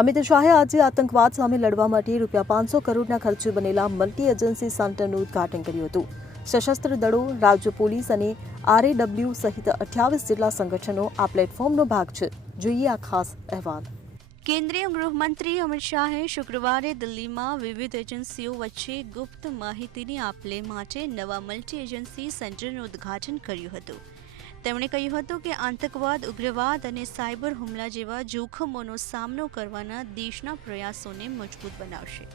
અમિત શાહે આજે આતંકવાદ સામે લડવા માટે ₹500 કરોડના ખર્ચે બનેલા મલ્ટી એજન્સી સેન્ટરનું ઉદ્ઘાટન કર્યું હતું. સશસ્ત્ર દળો, રાજ્ય પોલીસ અને RAW સહિત 28 જેટલા સંગઠનો આ પ્લેટફોર્મનો ભાગ છે. જોઈએ આ ખાસ અહેવાલ. કેન્દ્રીય ગૃહમંત્રી અમિત શાહે શુક્રવારે દિલ્હીમાં વિવિધ એજન્સીઓ વચ્ચે ગુપ્ત માહિતીની આપ-લે માટે નવા મલ્ટી એજન્સી સેન્ટરનું ઉદ્ઘાટન કર્યું હતું. તેમણે કહ્યું હતું કે આતંકવાદ, ઉગ્રવાદ અને સાયબર હુમલા જેવા જોખમોનો સામનો કરવાના દેશના પ્રયાસોને મજબૂત બનાવશે.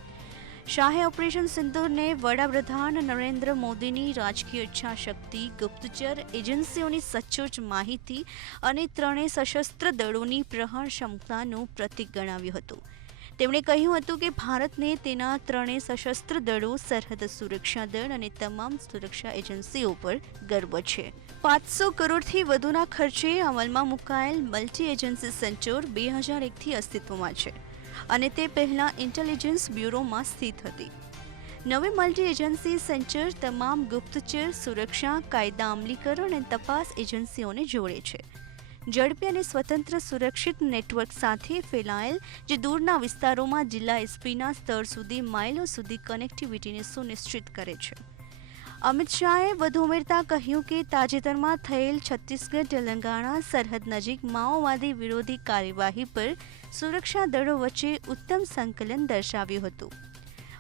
શાહે ઓપરેશન સિંદૂરને વડાપ્રધાન નરેન્દ્ર મોદીની રાજકીય ઈચ્છાશક્તિ, ગુપ્તચર એજન્સીઓની સચોટ માહિતી અને ત્રણેય સશસ્ત્ર દળોની પ્રહાર ક્ષમતાનું પ્રતીક ગણાવ્યું હતું. તેમણે કહ્યું હતું કે ભારતને તેના ત્રણેય સશસ્ત્ર દળો, સરહદ સુરક્ષા દળ અને તમામ સુરક્ષા એજન્સીઓ પર ગર્વ છે. 500 કરોડથી વધુના ખર્ચે અમલમાં મુકાયેલ મલ્ટી એજન્સી સેન્ટર 2001થી અસ્તિત્વમાં છે અને તે પહેલા ઇન્ટેલિજન્સ બ્યુરોમાં સ્થિત હતી. નવી મલ્ટી એજન્સી સેન્ટર તમામ ગુપ્તચર, સુરક્ષા, કાયદા અમલીકરણ અને તપાસ એજન્સીઓને જોડે છે. ઝડપી અને સ્વતંત્ર સુરક્ષિત નેટવર્ક સાથે ફેલાયેલ, જે દૂરના વિસ્તારોમાં જિલ્લા એસપીના સ્તર સુધી માઇલો સુધી કનેક્ટિવિટીને સુનિશ્ચિત કરે છે. અમિત શાહે વધુ ઉમેરતા કહ્યું કે તાજેતરમાં થયેલ છત્તીસગઢ તેલંગાણા સરહદ નજીક માઓવાદી વિરોધી કાર્યવાહી પર સુરક્ષા દળો વચ્ચે ઉત્તમ સંકલન દર્શાવ્યું હતું.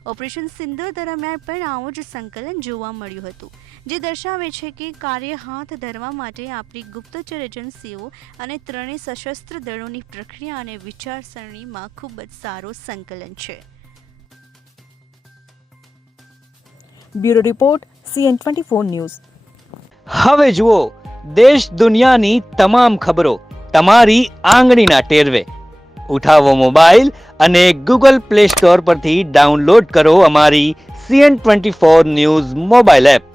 ઓપરેશન સિંદૂર દરમિયાન પણ આવું જ સંકલન જોવા મળ્યું હતું, જે દર્શાવે છે કે કાર્ય હાથ ધરવા માટે આપણી ગુપ્તચર એજન્સીઓ અને ત્રણેય સશસ્ત્ર દળોની પ્રક્રિયા અને વિચારસરણીમાં ખૂબ જ સારો સંકલન છે. Bureau report, CN24 news. હવે જુઓ દેશ દુનિયાની તમામ ખબરો તમારી આંગળીના ટેરવે. ઉઠાવો મોબાઈલ અને Google Play Store પરથી ડાઉનલોડ કરો અમારી CN24 ન્યૂઝ મોબાઈલ એપ.